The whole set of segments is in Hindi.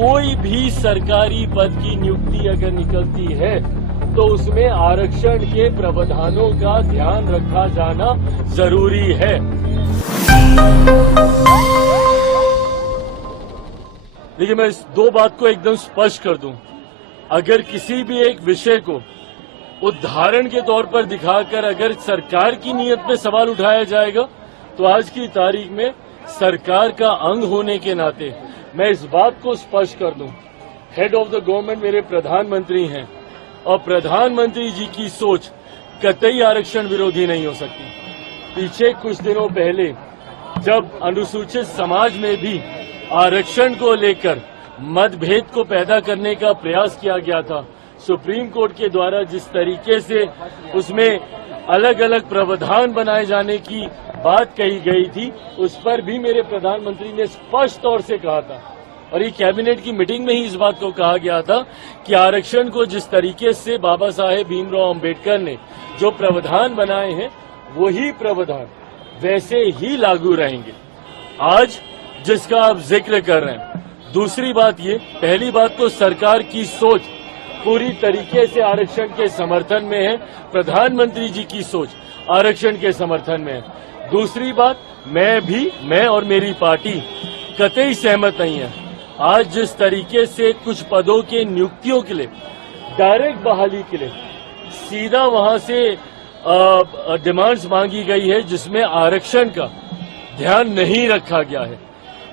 कोई भी सरकारी पद की नियुक्ति अगर निकलती है तो उसमें आरक्षण के प्रावधानों का ध्यान रखा जाना जरूरी है। देखिए, मैं इस दो बात को एकदम स्पष्ट कर दूं। अगर किसी भी एक विषय को उदाहरण के तौर पर दिखाकर अगर सरकार की नीयत में सवाल उठाया जाएगा तो आज की तारीख में सरकार का अंग होने के नाते मैं इस बात को स्पष्ट कर दूं, हेड ऑफ द गवर्नमेंट मेरे प्रधानमंत्री हैं और प्रधानमंत्री जी की सोच कतई आरक्षण विरोधी नहीं हो सकती। पीछे कुछ दिनों पहले जब अनुसूचित समाज में भी आरक्षण को लेकर मतभेद को पैदा करने का प्रयास किया गया था, सुप्रीम कोर्ट के द्वारा जिस तरीके से उसमें अलग अलग प्रावधान बनाए जाने की बात कही गई थी, उस पर भी मेरे प्रधानमंत्री ने स्पष्ट तौर से कहा था और ये कैबिनेट की मीटिंग में ही इस बात को कहा गया था कि आरक्षण को जिस तरीके से बाबा साहेब भीमराव अंबेडकर ने जो प्रावधान बनाए हैं वही प्रावधान वैसे ही लागू रहेंगे। आज जिसका आप जिक्र कर रहे हैं, दूसरी बात ये, पहली बात तो सरकार की सोच पूरी तरीके से आरक्षण के समर्थन में है, प्रधानमंत्री जी की सोच आरक्षण के समर्थन में है। दूसरी बात, मैं और मेरी पार्टी कतई सहमत नहीं है। आज जिस तरीके से कुछ पदों के नियुक्तियों के लिए डायरेक्ट बहाली के लिए सीधा वहां से डिमांड्स मांगी गई है जिसमें आरक्षण का ध्यान नहीं रखा गया है,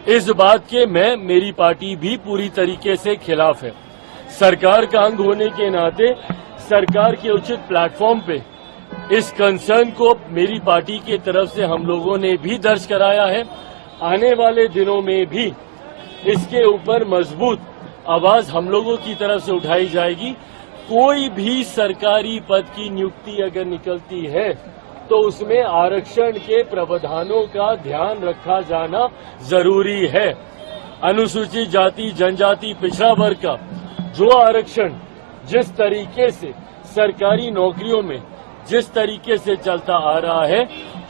इस बात के मेरी पार्टी भी पूरी तरीके से खिलाफ है। सरकार का अंग होने के नाते सरकार के उचित प्लेटफॉर्म पे इस कंसर्न को मेरी पार्टी की तरफ से हम लोगों ने भी दर्ज कराया है। आने वाले दिनों में भी इसके ऊपर मजबूत आवाज हम लोगों की तरफ से उठाई जाएगी। कोई भी सरकारी पद की नियुक्ति अगर निकलती है तो उसमें आरक्षण के प्रावधानों का ध्यान रखा जाना जरूरी है। अनुसूचित जाति, जनजाति, पिछड़ा वर्ग का जो आरक्षण जिस तरीके से सरकारी नौकरियों में जिस तरीके से चलता आ रहा है,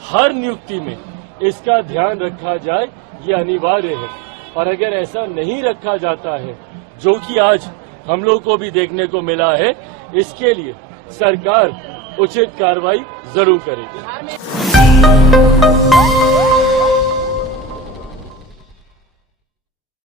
हर नियुक्ति में इसका ध्यान रखा जाए, ये अनिवार्य है। और अगर ऐसा नहीं रखा जाता है, जो कि आज हम लोग को भी देखने को मिला है, इसके लिए सरकार उचित कार्रवाई जरूर करेगी।